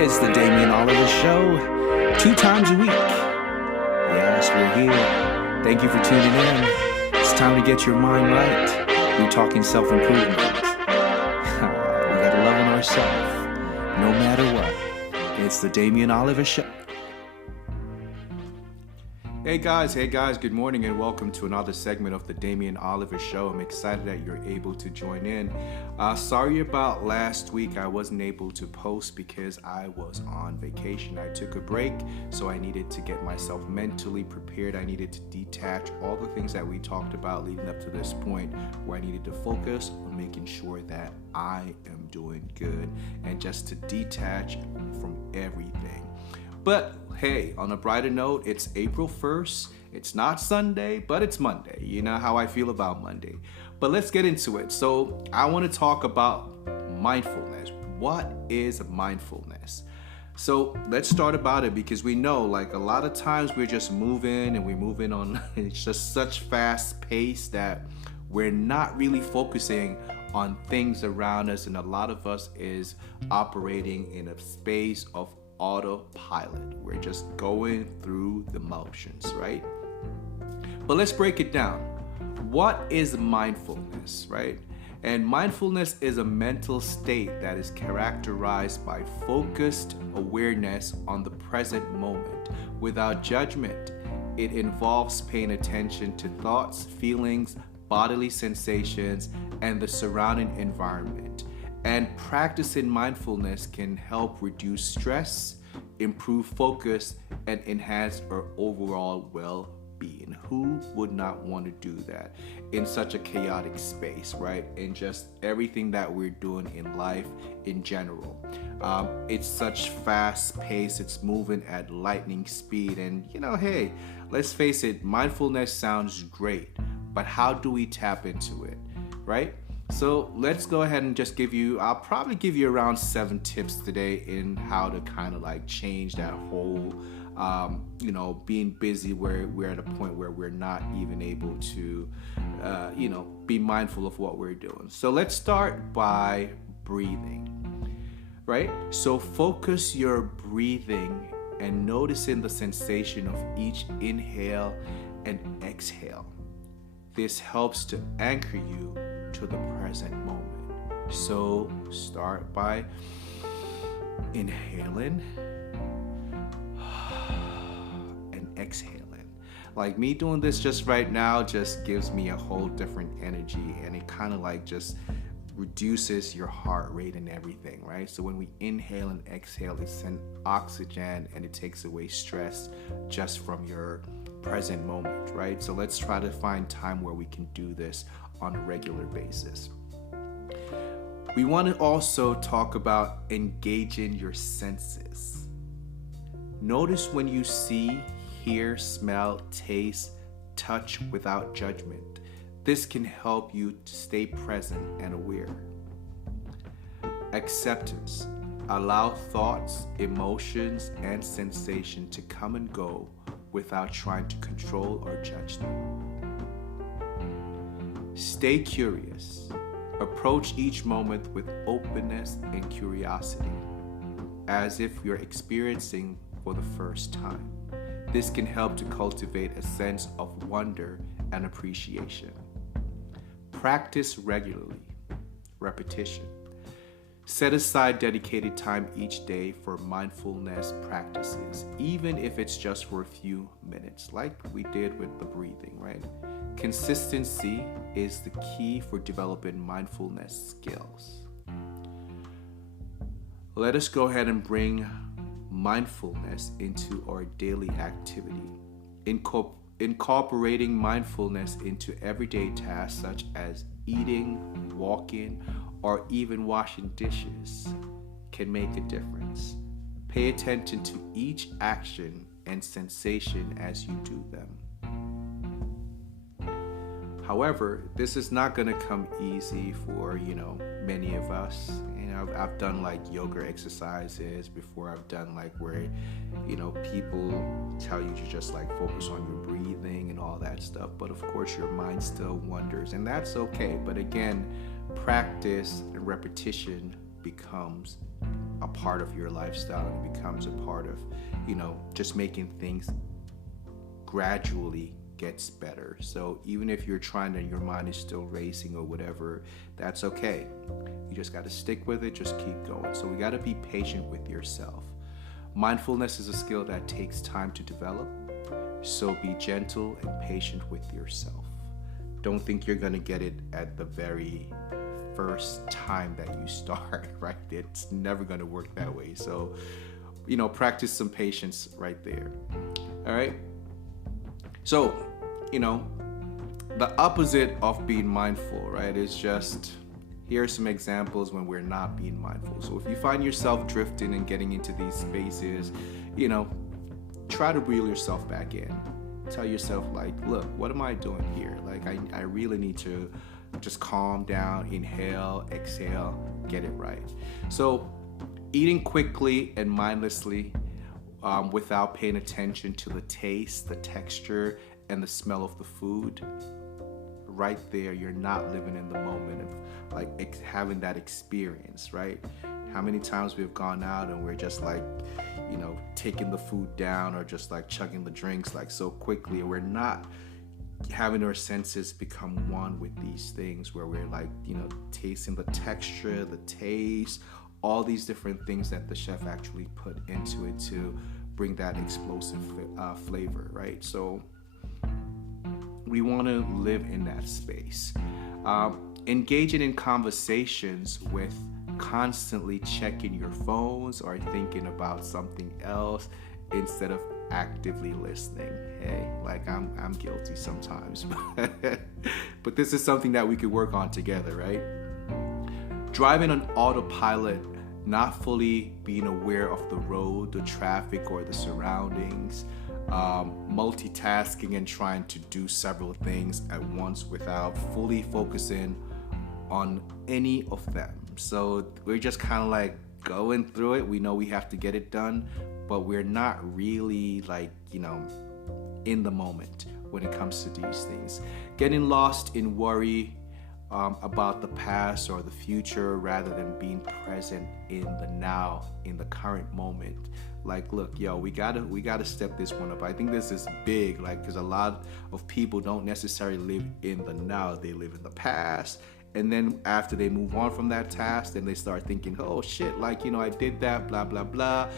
It's the Damien Oliver Show, 2 times a week. Yes, we're here. Thank you for tuning in. It's time to get your mind right. We're talking self-improvement. We gotta love on ourselves, no matter what. It's the Damien Oliver Show. Hey guys, good morning and welcome to another segment of the Damien Oliver Show. I'm excited that you're able to join in. Sorry about last week. I wasn't able to post because I was on vacation. I took a break, so I needed to get myself mentally prepared. I needed to detach all the things that we talked about leading up to this point where I needed to focus on making sure that I am doing good and just to detach from everything. But hey, on a brighter note, it's April 1st. It's not Sunday, but it's Monday. You know how I feel about Monday. But let's get into it. So I want to talk about mindfulness. What is mindfulness? So let's start about it because we know like a lot of times we're just moving and we're moving on. It's just such fast pace that we're not really focusing on things around us. And a lot of us is operating in a space of autopilot. We're just going through the motions, right? But let's break it down. What is mindfulness, right? And mindfulness is a mental state that is characterized by focused awareness on the present moment without judgment. It involves paying attention to thoughts, feelings, bodily sensations, and the surrounding environment. And practicing mindfulness can help reduce stress, improve focus, and enhance our overall well-being. Who would not want to do that in such a chaotic space, right? And just everything that we're doing in life in general. It's such fast pace, it's moving at lightning speed. And hey, let's face it, mindfulness sounds great, but how do we tap into it, right? So let's go ahead and just I'll probably give you around 7 tips today in how to kind of like change that whole, being busy where we're at a point where we're not even able to, be mindful of what we're doing. So let's start by breathing, right? So focus your breathing and noticing the sensation of each inhale and exhale. This helps to anchor you to the present moment. So start by inhaling and exhaling. Like me doing this just right now just gives me a whole different energy, and it kind of like just reduces your heart rate and everything, right? So when we inhale and exhale, it sends oxygen and it takes away stress just from your present moment, right? So let's try to find time where we can do this on a regular basis. We want to also talk about engaging your senses. Notice when you see, hear, smell, taste, touch without judgment. This can help you to stay present and aware. Acceptance. Allow thoughts, emotions, and sensation to come and go without trying to control or judge them. Stay curious. Approach each moment with openness and curiosity, as if you're experiencing for the first time. This can help to cultivate a sense of wonder and appreciation. Practice regularly. Repetition. Set aside dedicated time each day for mindfulness practices, even if it's just for a few minutes, like we did with the breathing, right? Consistency is the key for developing mindfulness skills. Let us go ahead and bring mindfulness into our daily activity. Incorporating mindfulness into everyday tasks such as eating, walking, or even washing dishes can make a difference. Pay attention to each action and sensation as you do them. However, this is not going to come easy for, many of us. I've done like yoga exercises before. I've done like where, people tell you to just like focus on your breathing and all that stuff. But of course, your mind still wanders, and that's okay. But again, practice and repetition becomes a a part of your lifestyle, and it becomes a part of, just making things gradually gets better. So even if you're trying and your mind is still racing or whatever, that's okay. You just got to stick with it, just keep going. So we got to be patient with yourself. Mindfulness is a skill that takes time to develop. So be gentle and patient with yourself. Don't think you're going to get it at the very first time that you start, right? It's never going to work that way. So, practice some patience right there. All right. So, the opposite of being mindful, right, is just, here are some examples when we're not being mindful. So if you find yourself drifting and getting into these spaces, try to reel yourself back in. Tell yourself, like, look, what am I doing here? Like, I really need to just calm down, inhale, exhale, get it right. So eating quickly and mindlessly, without paying attention to the taste, the texture, and the smell of the food, right there, you're not living in the moment of like having that experience, right? How many times we've gone out and we're just like, taking the food down or just like chugging the drinks like so quickly, and we're not having our senses become one with these things where we're like, tasting the texture, the taste, all these different things that the chef actually put into it to bring that explosive flavor, right? So we want to live in that space. Engaging in conversations with constantly checking your phones or thinking about something else instead of actively listening. Hey, like I'm guilty sometimes, but this is something that we could work on together, right? Driving on autopilot, not fully being aware of the road, the traffic, or the surroundings, multitasking and trying to do several things at once without fully focusing on any of them. So we're just kind of like going through it. We know we have to get it done, but we're not really like, in the moment when it comes to these things. Getting lost in worry about the past or the future rather than being present in the now, in the current moment. Like, look, we gotta step this one up. I think this is big, like, because a lot of people don't necessarily live in the now. They live in the past. And then after they move on from that task, then they start thinking, oh shit, like, I did that, blah, blah, blah.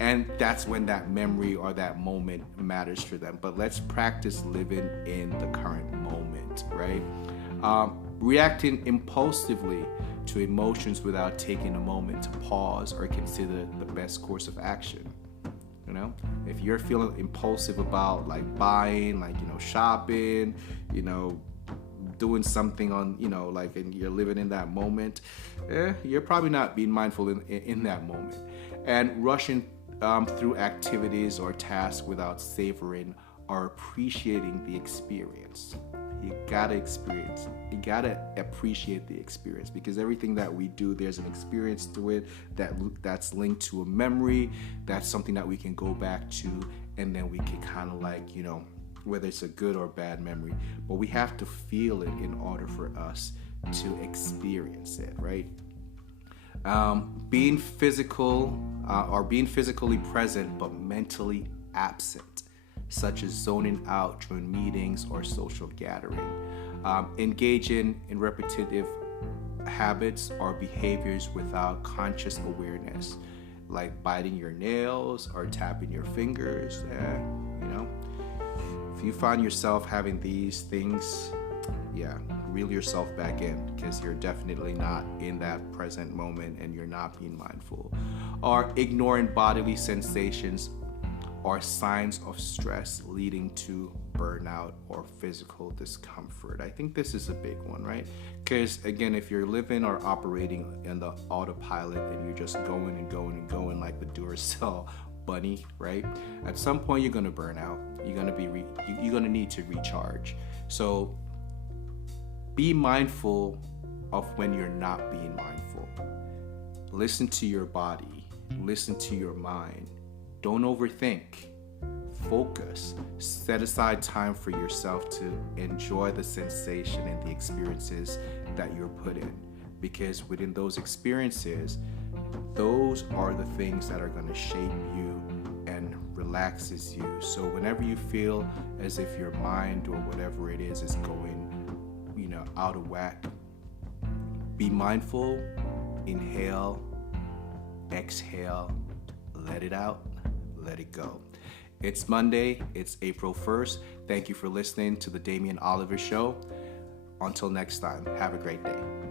And that's when that memory or that moment matters for them. But let's practice living in the current moment, right? Reacting impulsively to emotions without taking a moment to pause or consider the best course of action. If you're feeling impulsive about like buying, like, shopping, doing something on, like, and you're living in that moment, you're probably not being mindful in that moment. And rushing through activities or tasks without savoring or appreciating the experience. You gotta appreciate the experience, because everything that we do, there's an experience to it that's linked to a memory. That's something that we can go back to, and then we can kind of like, whether it's a good or bad memory, but we have to feel it in order for us to experience it, right? Being physical or being physically present but mentally absent, such as zoning out during meetings or social gathering. Engaging in repetitive habits or behaviors without conscious awareness, like biting your nails or tapping your fingers. If you find yourself having these things, reel yourself back in, because you're definitely not in that present moment and you're not being mindful. Or ignoring bodily sensations or signs of stress leading to burnout or physical discomfort. I think this is a big one, right? Because again, if you're living or operating in the autopilot and you're just going and going and going like the Duracell bunny, right? At some point you're gonna burn out. You're gonna need to recharge. So be mindful of when you're not being mindful. Listen to your body. Listen to your mind. Don't overthink. Focus. Set aside time for yourself to enjoy the sensation and the experiences that you're put in. Because within those experiences, those are the things that are going to shape you and relaxes you. So whenever you feel as if your mind or whatever it is going, out of whack, be mindful, inhale, exhale, let it out, let it go. It's Monday, it's April 1st. Thank you for listening to the Damian Oliver Show. Until next time, have a great day.